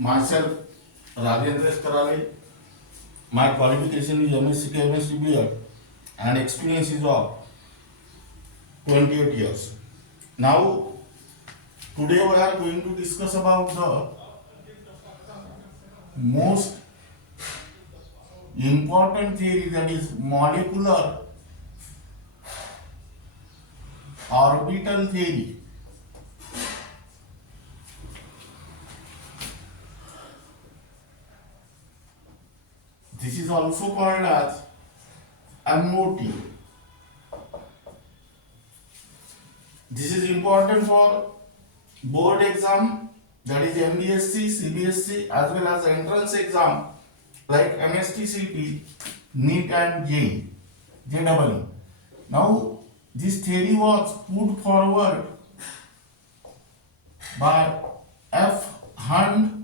Myself, Rajendra Karale. My qualification is MSc Chemistry BEd and experience is of 28 years. Now, today we are going to discuss about the most important theory, that is molecular orbital theory. This is also called as MOT. This is important for board exam, that is MBSE, CBSE, as well as entrance exam like mhtcet, NEET and JEE. Now, this theory was put forward by F. Hunt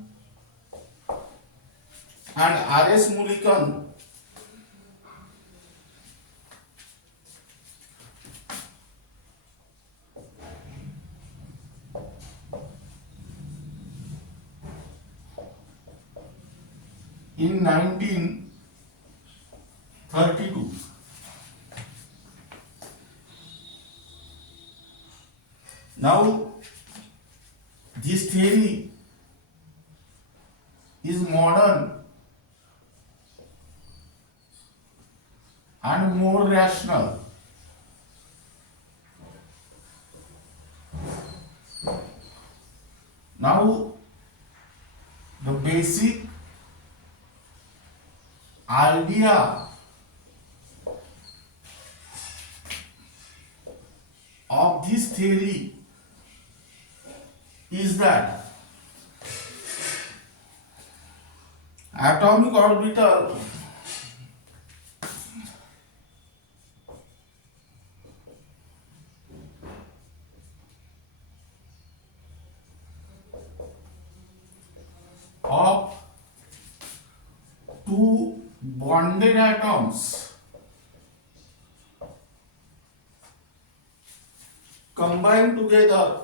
and R.S. Mulliken in 1932. Now, this theory is modern and more rational. Now, the basic idea of this theory is that atomic orbital of two bonded atoms combined together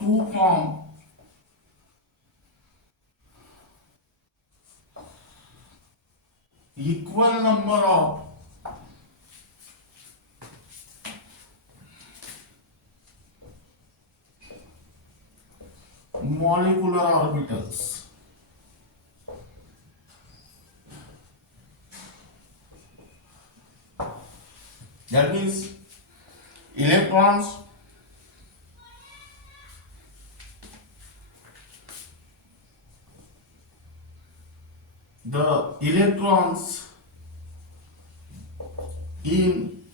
to form equal number of molecular orbitals. That means electrons in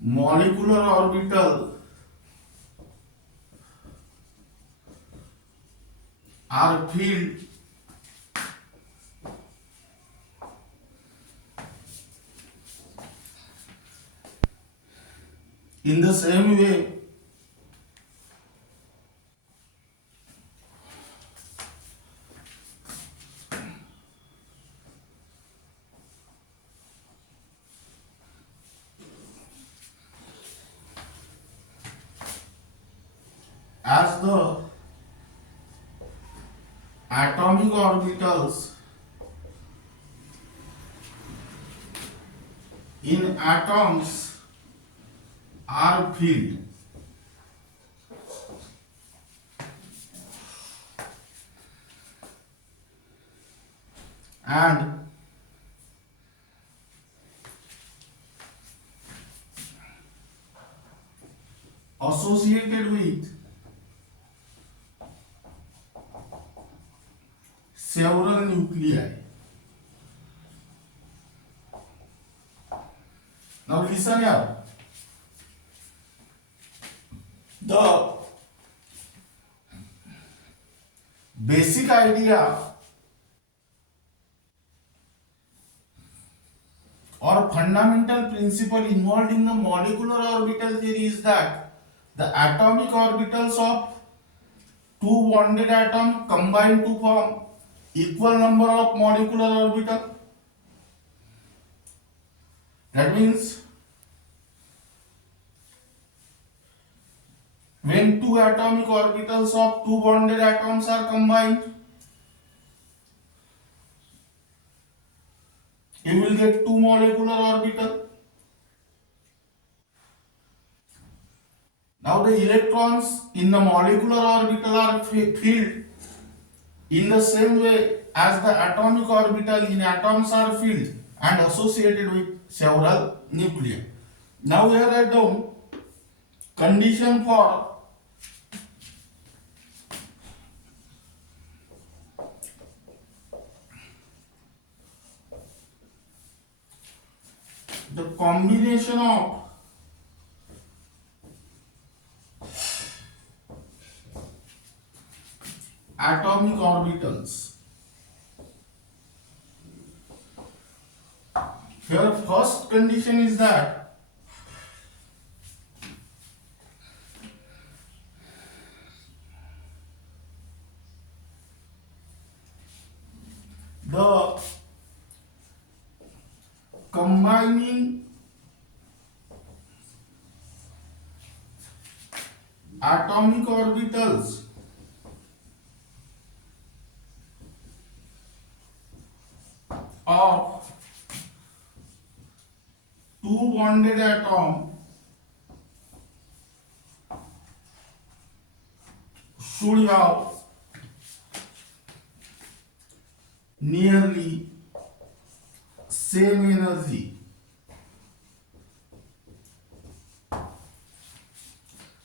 molecular orbital are filled in the same way as the atomic orbitals in atoms are filled. And associated with several nuclei. Now listen here. The basic idea or fundamental principle involved in the molecular orbital theory is that the atomic orbitals of two bonded atoms combine to form equal number of molecular orbitals. That means when two atomic orbitals of two bonded atoms are combined, you will get two molecular orbital. Now the electrons in the molecular orbital are filled in the same way as the atomic orbital in atoms are filled and associated with several nuclei. Now here I down condition for the combination of atomic orbitals. Here first condition is that the combining atomic orbitals of two bonded atom should have nearly same energy.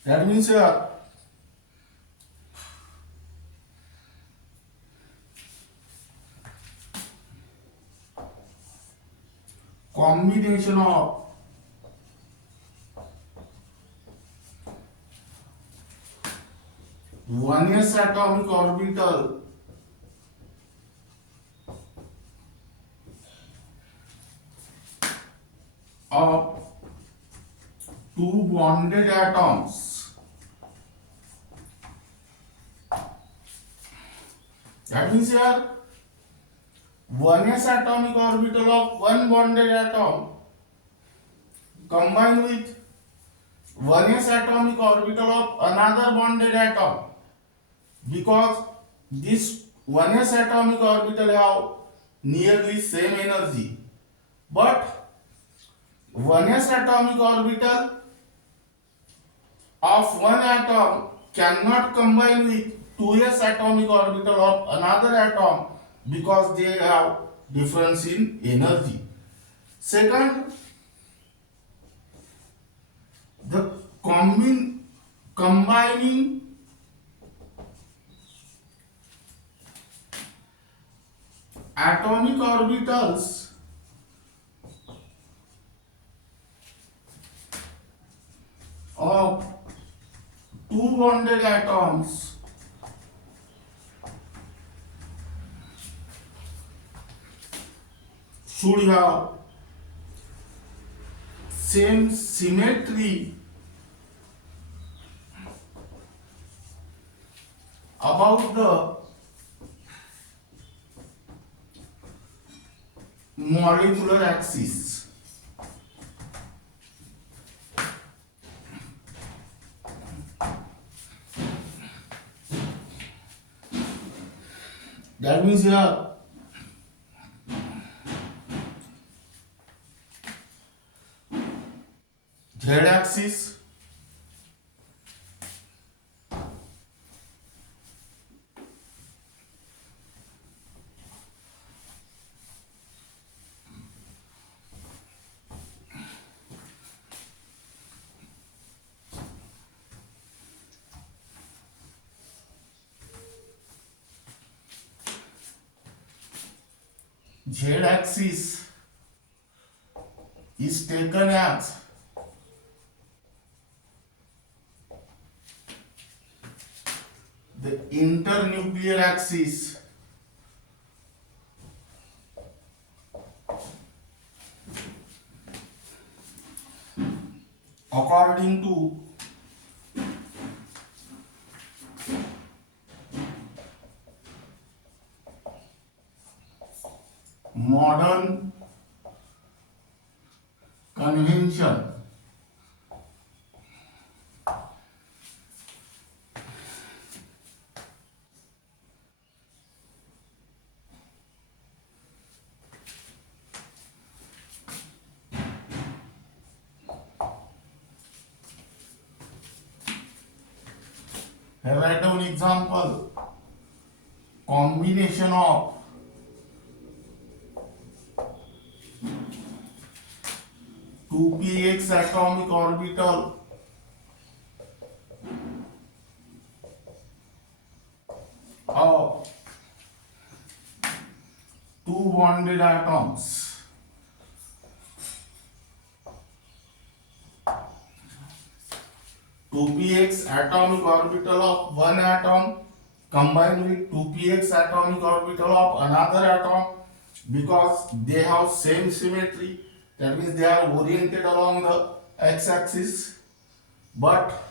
That means here combination of one s atomic orbital of two bonded atoms. That means here one s atomic orbital of one bonded atom combined with one s atomic orbital of another bonded atom, because this one s atomic orbital have nearly same energy, but one s atomic orbital of one atom cannot combine with 2s atomic orbital of another atom because they have difference in energy. Second, the combining atomic orbitals of two bonded atoms should have same symmetry about the molecular axis. That means here z axis is taken as the internuclear axis according to modern convention. Here write down example. Combination of two px atomic orbital of two bonded atoms. Two px atomic orbital of one atom combined with two px atomic orbital of another atom, because they have same symmetry, that means they are oriented along the x-axis, but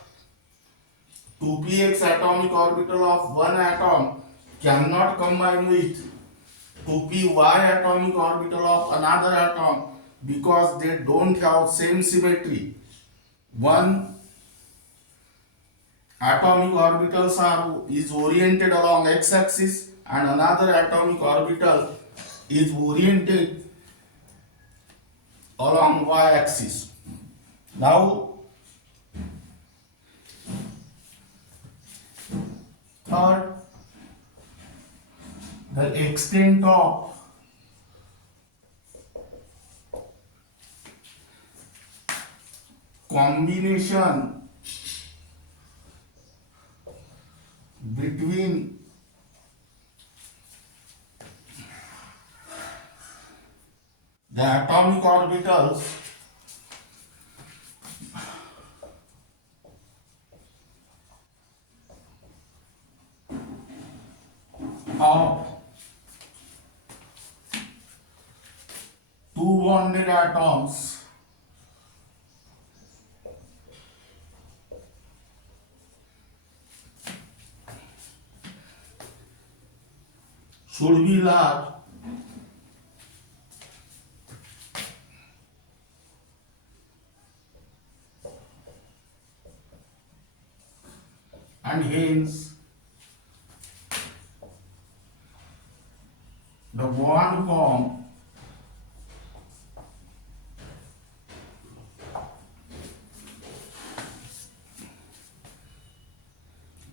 2px atomic orbital of one atom cannot combine with 2py atomic orbital of another atom, because they don't have same symmetry. One atomic orbitals is oriented along x-axis and another atomic orbital is oriented along y-axis. Now, third, the extent of combination between the atomic orbitals of two bonded atoms should be large and hence the bond form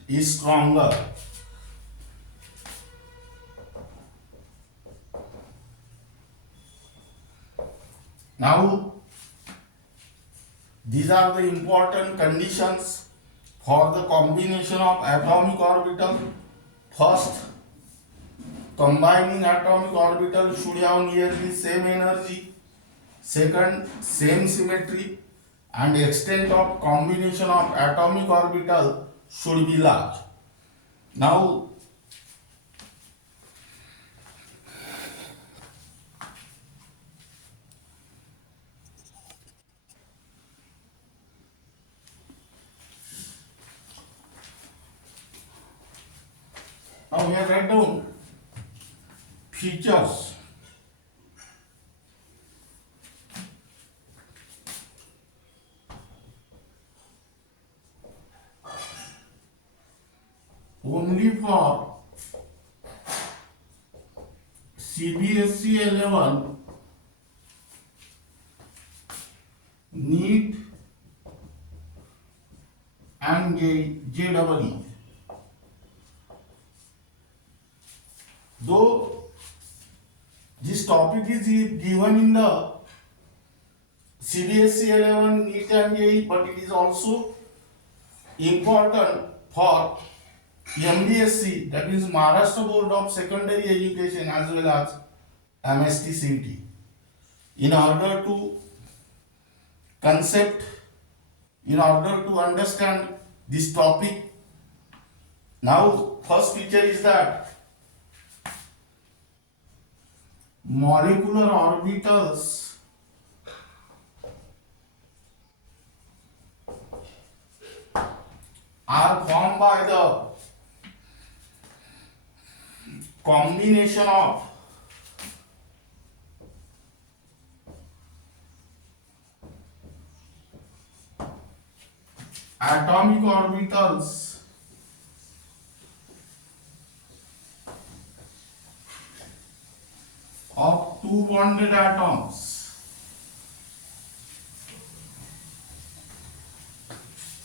is stronger. Now, these are the important conditions for the combination of atomic orbital. First, combining atomic orbital should have nearly same energy. Second, same symmetry, and extent of combination of atomic orbital should be large. Now, we have write down features. Only for CBSE 11 NEET and JEE. Though this topic is given in the CBSE 11 NEET and JEE, but it is also important for MBSE, that is Maharashtra Board of Secondary Education, as well as mhtcet, in order to concept, in order to understand this topic. Now, first feature is that molecular orbitals are formed by the combination of atomic orbitals of two bonded atoms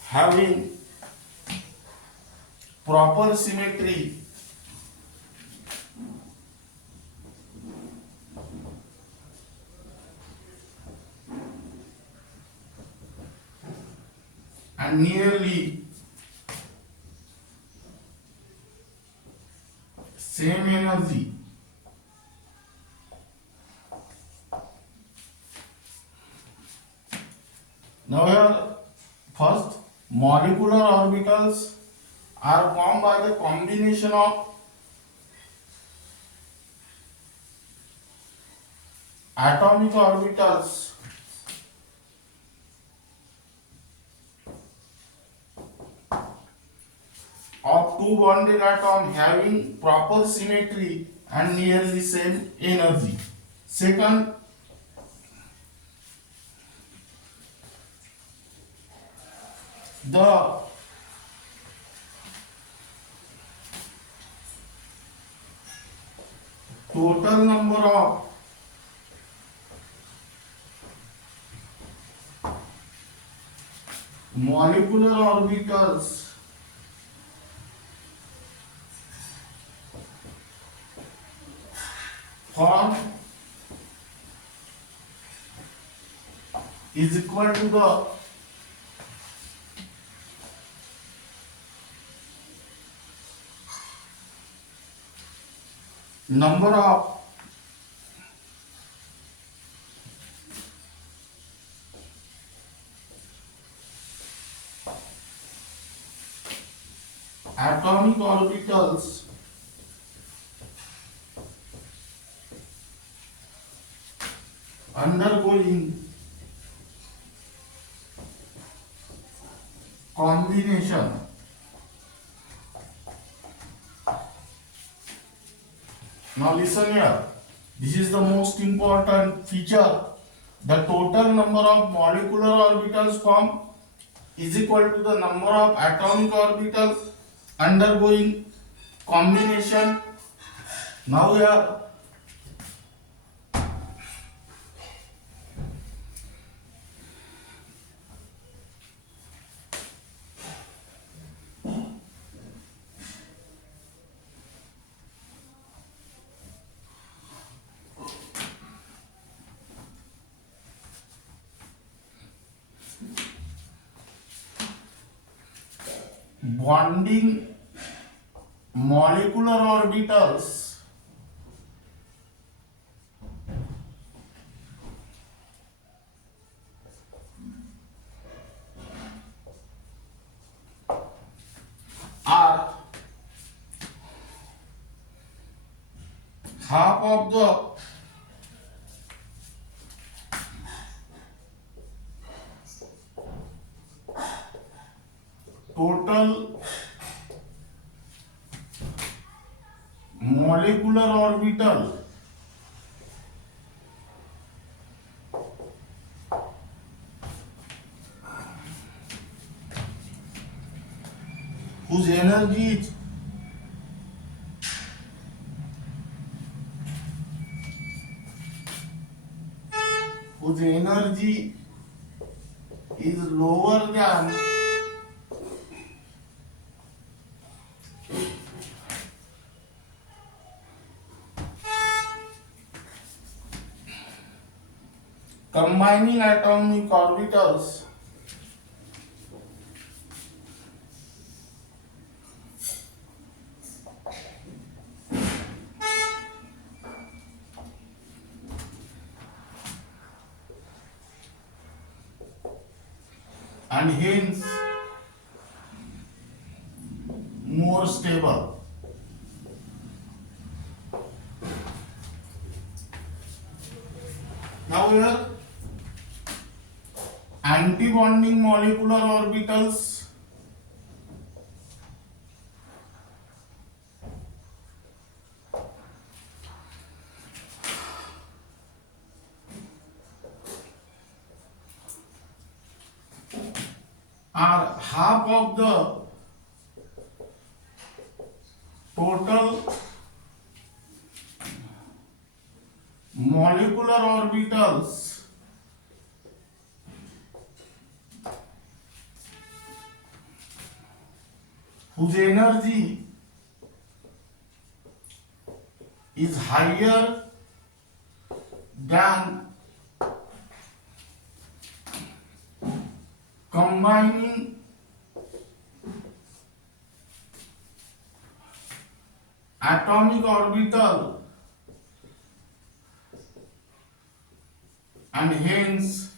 having proper symmetry and nearly same energy. Now here first molecular orbitals are formed by the combination of atomic orbitals of two bonded atoms having proper symmetry and nearly same energy. Second, the total number of molecular orbitals formed is equal to the number of atomic orbitals undergoing combination. Now listen here, this is the most important feature. The total number of molecular orbitals formed is equal to the number of atomic orbitals undergoing combination. Now here bonding molecular orbitals are half of the total molecular orbital whose energy is lower than combining atomic orbitals and hence more stable. Now here anti-bonding molecular orbitals are half of the total molecular orbitals whose energy is higher than combining atomic orbital and hence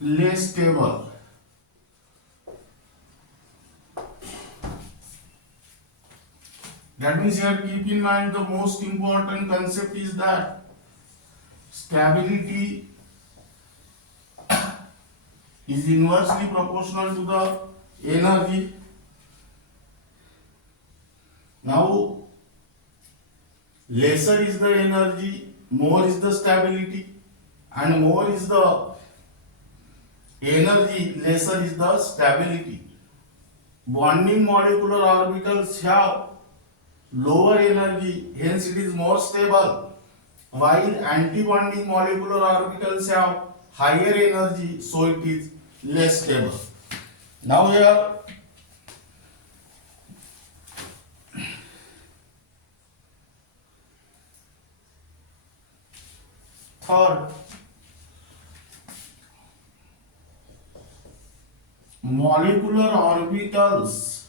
less stable. That means here keep in mind the most important concept is that stability is inversely proportional to the energy. Now lesser is the energy, more is the stability, and more is the energy, lesser is the stability. Bonding molecular orbitals have lower energy, hence it is more stable, while anti-bonding molecular orbitals have higher energy, so it is less stable. Now here third, molecular orbitals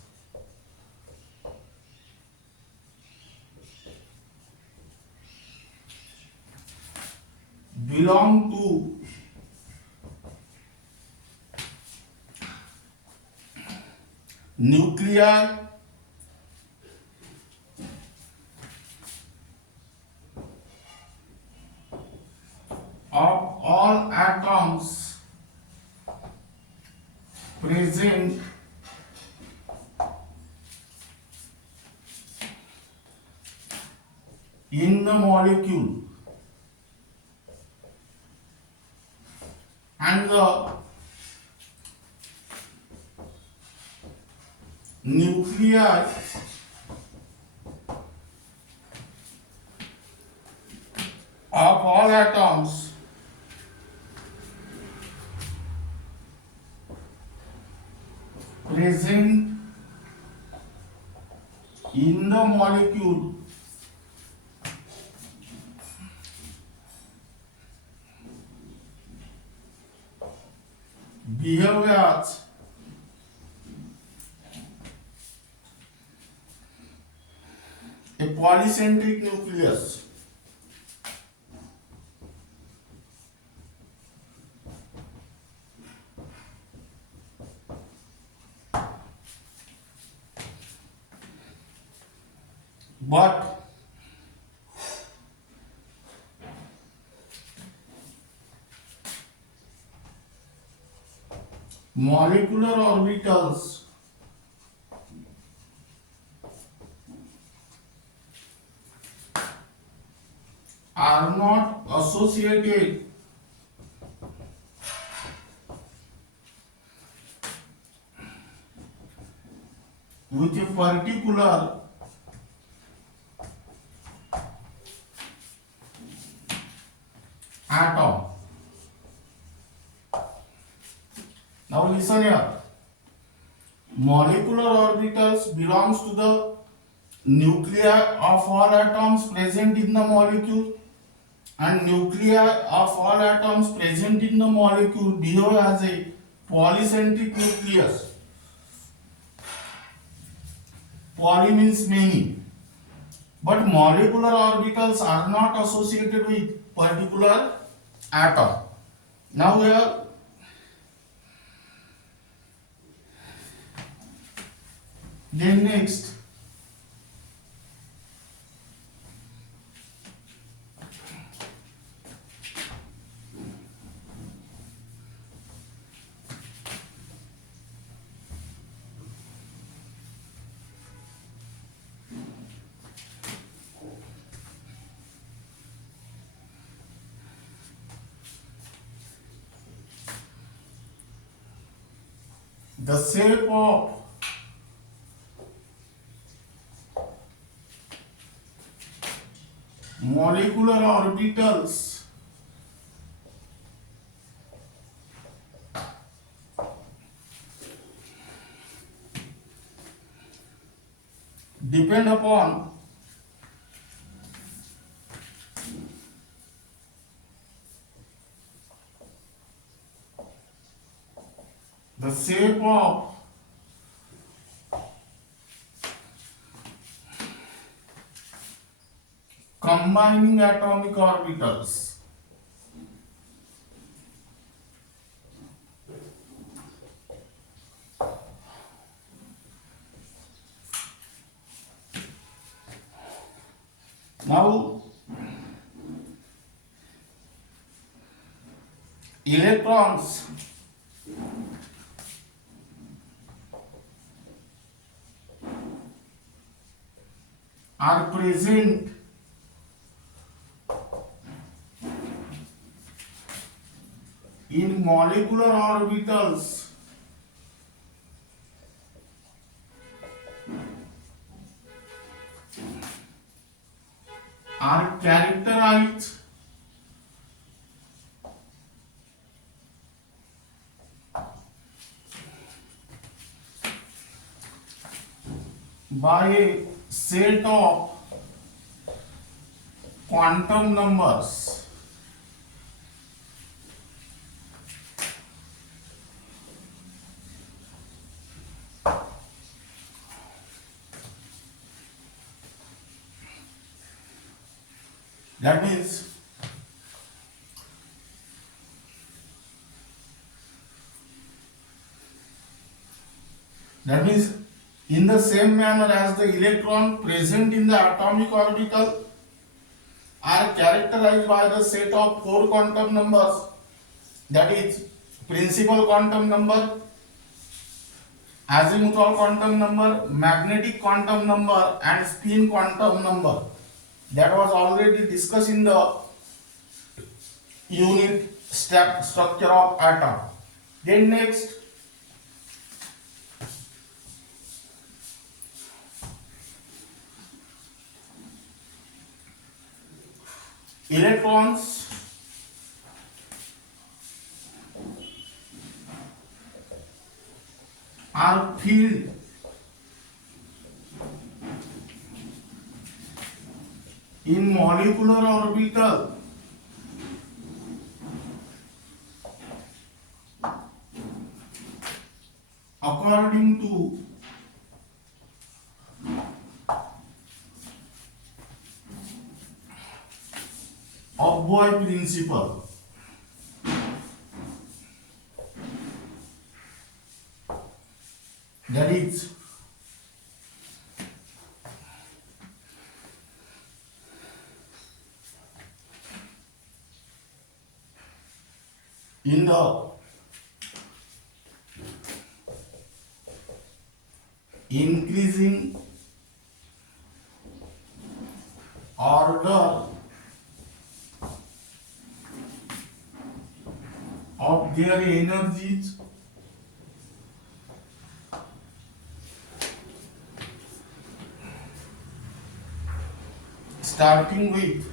belong to nuclei of all atoms present in the molecule, and the nuclei of all atoms present in the molecule behave as a polycentric nucleus. But molecular orbitals are not associated with a particular atom. Now listen here. Molecular orbitals belongs to the nuclei of all atoms present in the molecule, and nuclei of all atoms present in the molecule behave as a polycentric nucleus. Poly means many. But molecular orbitals are not associated with particular atom. Now here then next the shape of molecular orbitals depend upon the shape of combining atomic orbitals. Now, electrons are present in molecular orbitals are characterized by a set of quantum numbers. That means in the same manner as the electron present in the atomic orbital are characterized by the set of four quantum numbers, that is principal quantum number, azimuthal quantum number, magnetic quantum number and spin quantum number. That was already discussed in the unit step structure of atom. Then next, electrons are filled in molecular orbital according to Boy principle. That is in the increasing order of their energies, starting with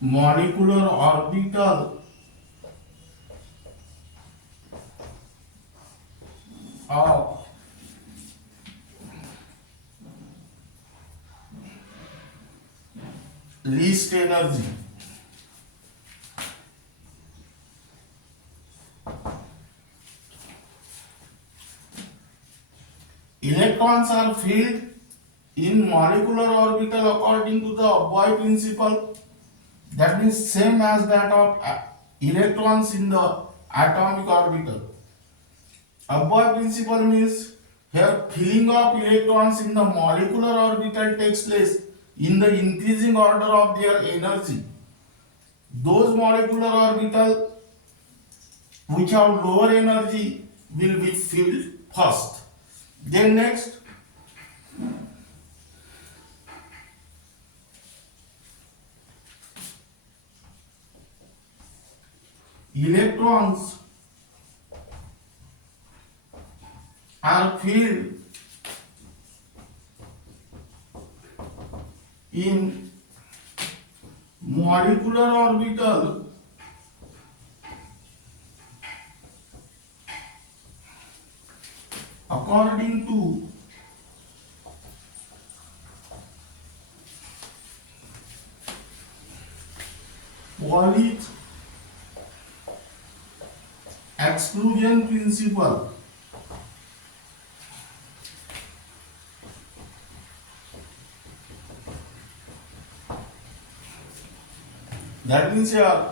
molecular orbital of least energy, electrons are filled in molecular orbital according to the Boy principle. That means same as that of electrons in the atomic orbital. Boy principle means here filling of electrons in the molecular orbital takes place in the increasing order of their energy. Those molecular orbital which have lower energy will be filled first. Then next, electrons are filled in molecular orbital according to Pauli's exclusion principle. That means here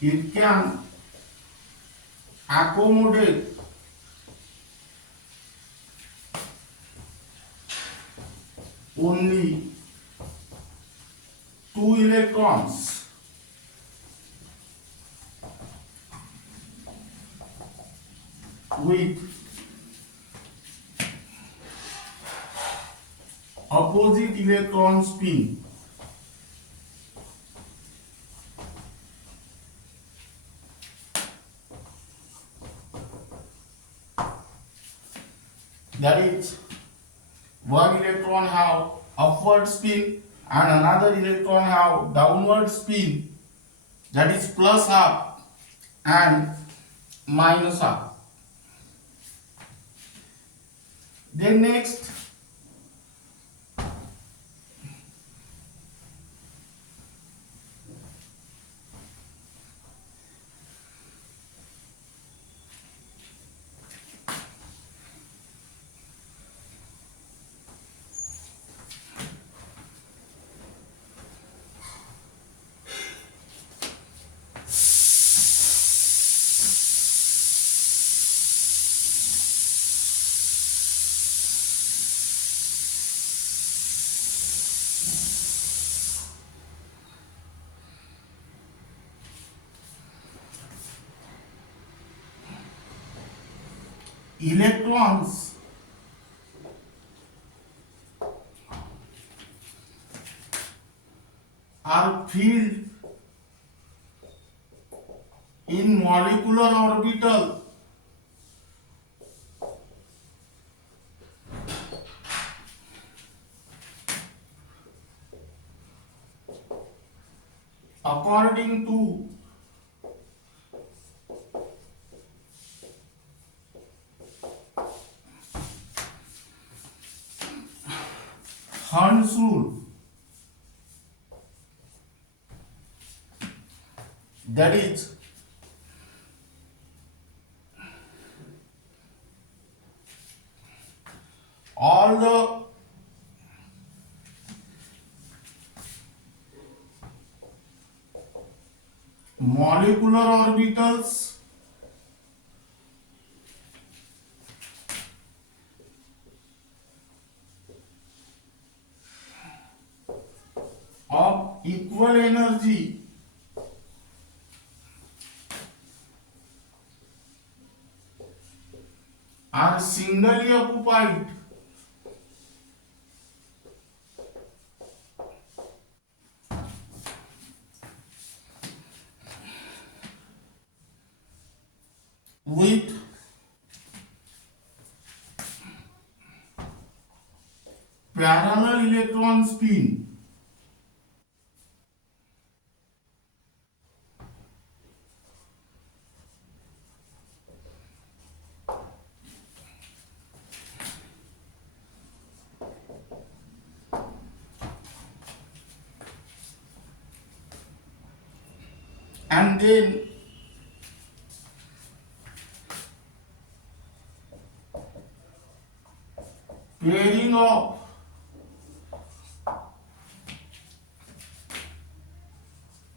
it can accommodate only 2 electrons with opposite electron spin. That is, one electron have upward spin and another electron have downward spin, that is plus half and minus half. Then next, electrons are filled in molecular orbital according to Hund's rule. That is, all the molecular orbitals of equal energy are singly occupied with parallel electron spin. And then pairing of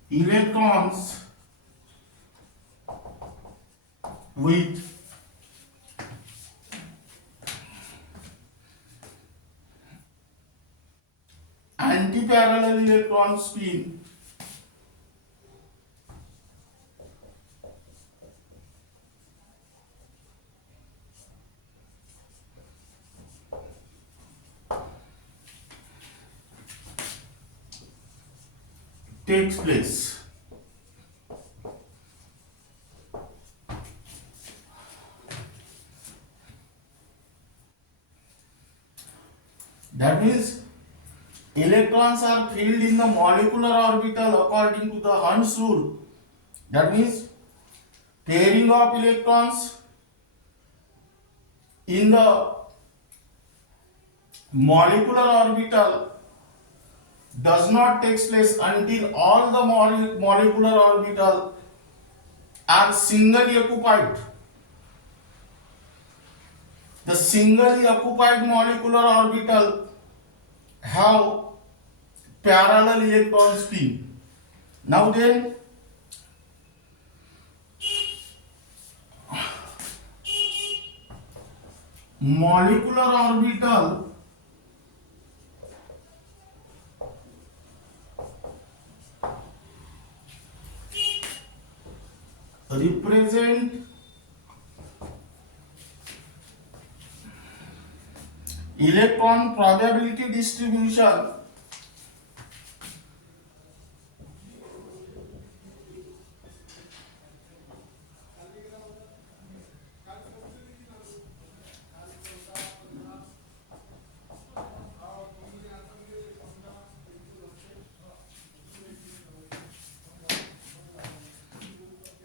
electrons with anti-parallel electron spin takes place. That means electrons are filled in the molecular orbital according to the Hund's rule. That means pairing of electrons in the molecular orbital does not take place until all the molecular orbital are singly occupied. The singly occupied molecular orbital have parallel electron spin. Now then, molecular orbital represent electron probability distribution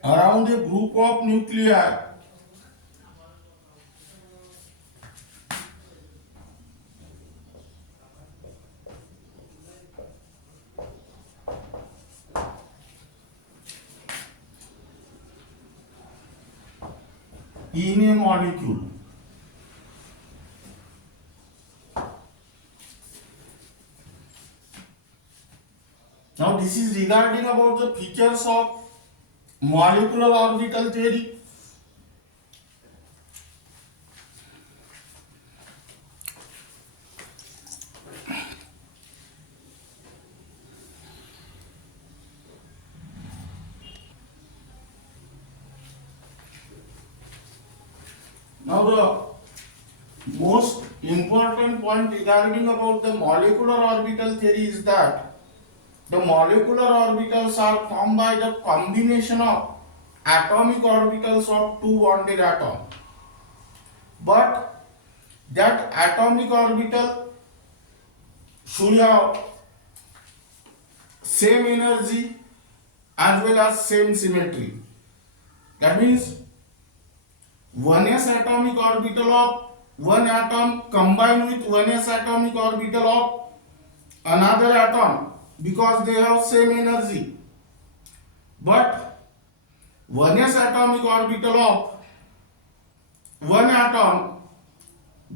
around a group of nuclei in a molecule. Now this is regarding about the features of molecular orbital theory. Now the most important point regarding about the molecular orbital theory is that the molecular orbitals are formed by the combination of atomic orbitals of two bonded atoms. But that atomic orbital should have same energy as well as same symmetry. That means 1s atomic orbital of one atom combined with 1s atomic orbital of another atom because they have same energy. But 1s atomic orbital of one atom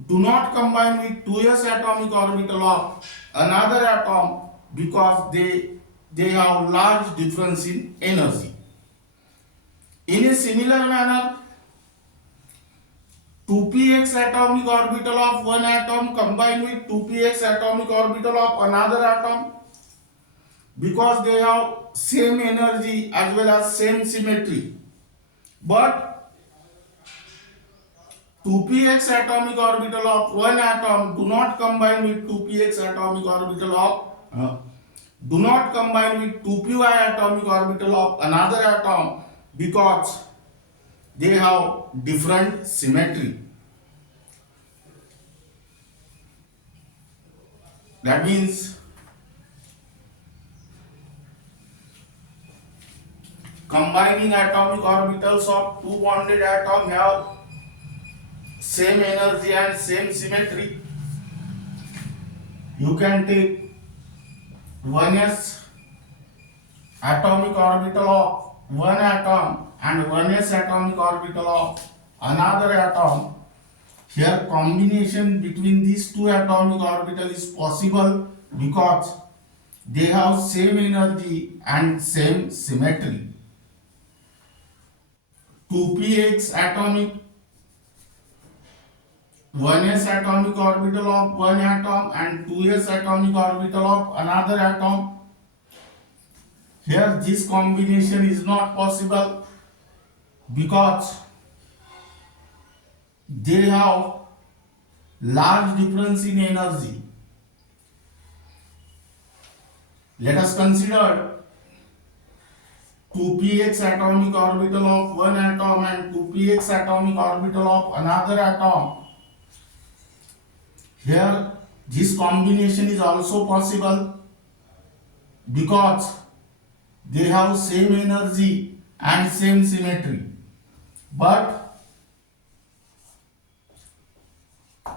do not combine with 2s atomic orbital of another atom because they have large difference in energy. In a similar manner, 2px atomic orbital of one atom combined with 2px atomic orbital of another atom because they have same energy as well as same symmetry. But 2px atomic orbital of one atom do not combine with 2px atomic orbital of do not combine with 2py atomic orbital of another atom because they have different symmetry. That means combining atomic orbitals of two bonded atoms have same energy and same symmetry. You can take 1s atomic orbital of one atom and 1s atomic orbital of another atom. Here combination between these two atomic orbitals is possible because they have same energy and same symmetry. 2px atomic 1s atomic orbital of one atom and 2s atomic orbital of another atom. Here this combination is not possible because they have large difference in energy. Let us consider 2px atomic orbital of one atom and 2px atomic orbital of another atom. Here this combination is also possible because they have same energy and same symmetry. But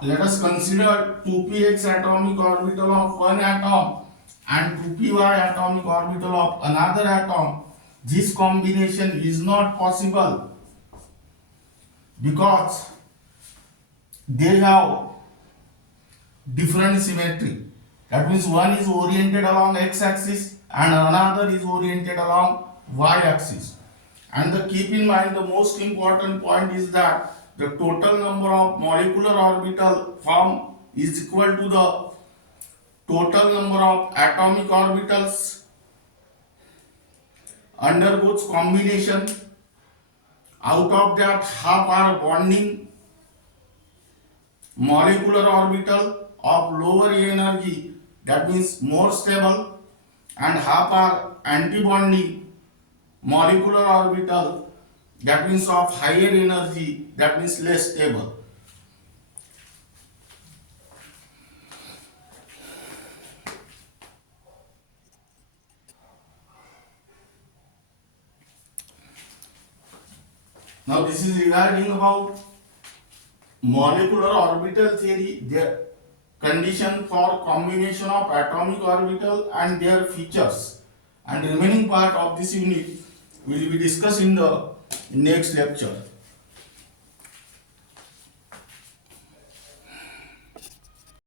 let us consider 2px atomic orbital of one atom and 2py atomic orbital of another atom. This combination is not possible because they have different symmetry. That means one is oriented along x-axis and another is oriented along y-axis. And keep in mind, the most important point is that the total number of molecular orbital formed is equal to the total number of atomic orbitals undergoes combination. Out of that, half are bonding molecular orbital of lower energy, that means more stable, and half are anti-bonding molecular orbital, that means of higher energy, that means less stable. Now this is regarding about molecular orbital theory, their condition for combination of atomic orbital and their features, and remaining part of this unit will be discussed in the next lecture.